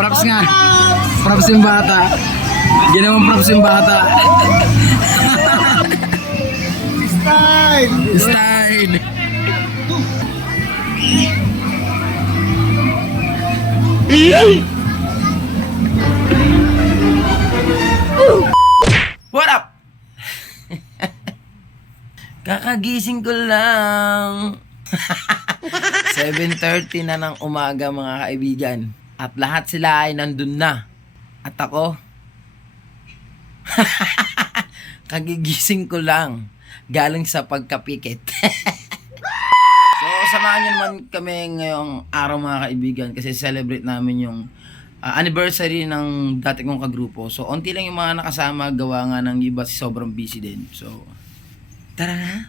Props nga. Props yung bata. Ginawang props yung bata. Style! Style. What up? Kakagising ko lang. 7.30 na ng umaga mga kaibigan. At lahat sila ay nandun na. At ako, kagigising ko lang. Galing sa pagkapikit. so, samahan niyo naman kami ngayong araw mga kaibigan kasi celebrate namin yung ah, anniversary ng dati kong kagrupo. So, onti lang yung mga nakasama, gawa nga ng iba si sobrang busy din. So, tara na.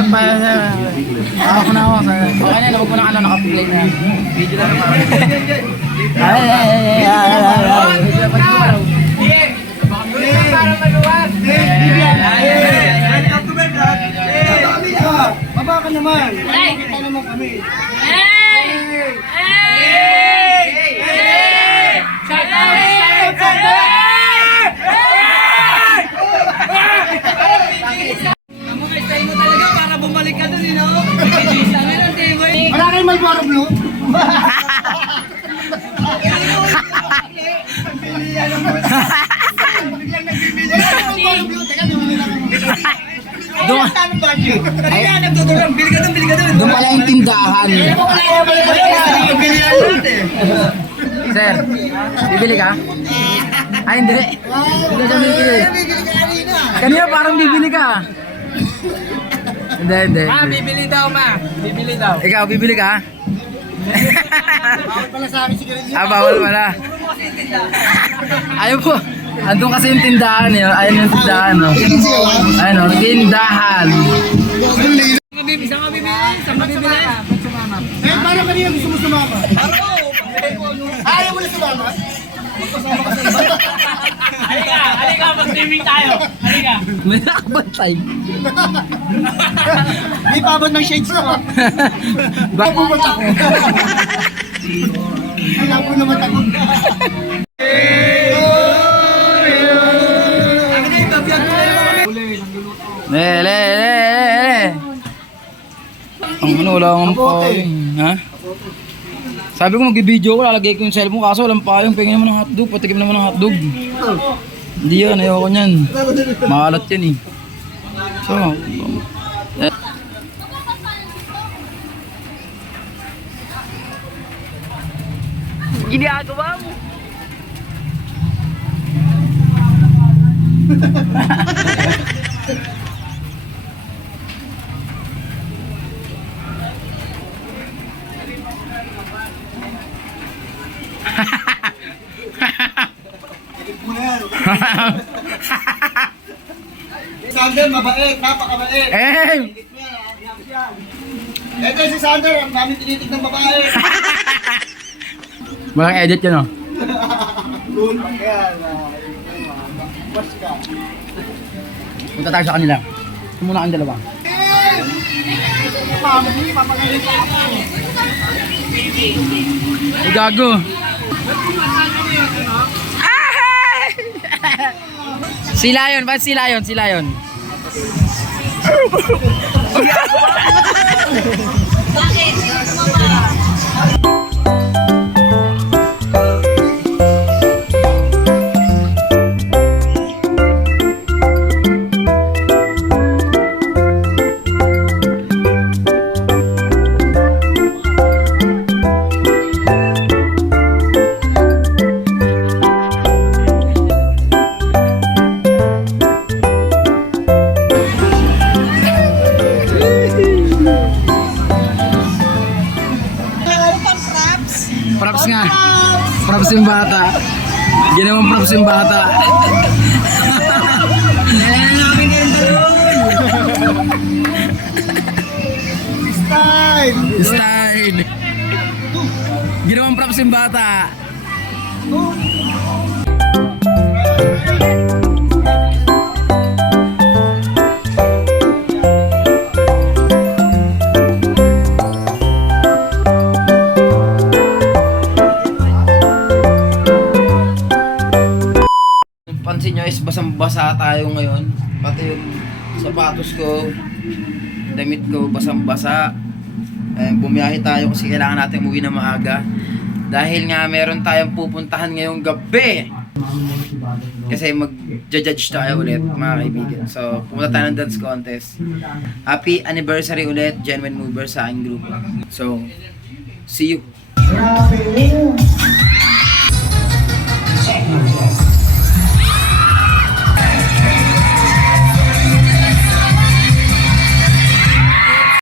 Ako na ako. Okay na, huwag mo na ano, nakaplay na. Video na naman. Ay, ay, ay, ay, ay, ay, ay. Baba ka naman! Kita naman kami! Bumili lang ako. Doon? Talaga, nagtutulong. Bili ka doon, bili ka doon. doon pala yung tindahan. Sir, bibili ka? Ay, hindi. Hindi bibili. Bibili ka kanina. Kanina parang bibili ka. Hindi, hindi. Ma, bibili daw, ma. Bibili daw. Ikaw, bibili ka? Bawal pala sa akin si Galing. Ah, bawal pala. Ayaw po. Andun kasi yung tindahan eh. Ayun yung tindahan, no? Ayun, no? Tindahan. Isang mabibili, isang mabibili. Eh, paano kanina gusto mo sumama? Ayaw mo na sumama? Halika, halika, mag-swimming tayo. Halika. May nakabantay. May pabot ng shades ko. Ba- Pupunta ko. Wala po naman ako. Le, le, le, le, le. Ang ano, wala akong payong. Ha? Sabi ko mag-video ko, lalagay ko yung cellphone kaso walang payong. Pingin naman ng hotdog, patikim naman ng hotdog. Hindi yan, ayoko niyan. Maalat yan eh. So, eh. Ginagawa mo. Sander, mabait, napakabait. eh! Ito si Sander, ang dami tinitig ng babae. Walang edit yan oh. Bas ka. Punta tayo sa kanila. Sumuna kang dalawa. Ka ako. Ay, gago. sila yun, ba't sila yun? Sila yun. Props yung bata. Ginawang props yung bata. Style! Style. Ginawang props yung bata. Pansin nyo is basang-basa tayo ngayon. Pati yung sapatos ko, damit ko basang-basa. Eh, bumiyahe tayo kasi kailangan natin umuwi na maaga. Dahil nga meron tayong pupuntahan ngayong gabi. Kasi mag-judge tayo ulit mga kaibigan. So, pumunta tayo ng dance contest. Happy anniversary ulit, Genuine Mover sa aking grupo. So, see you.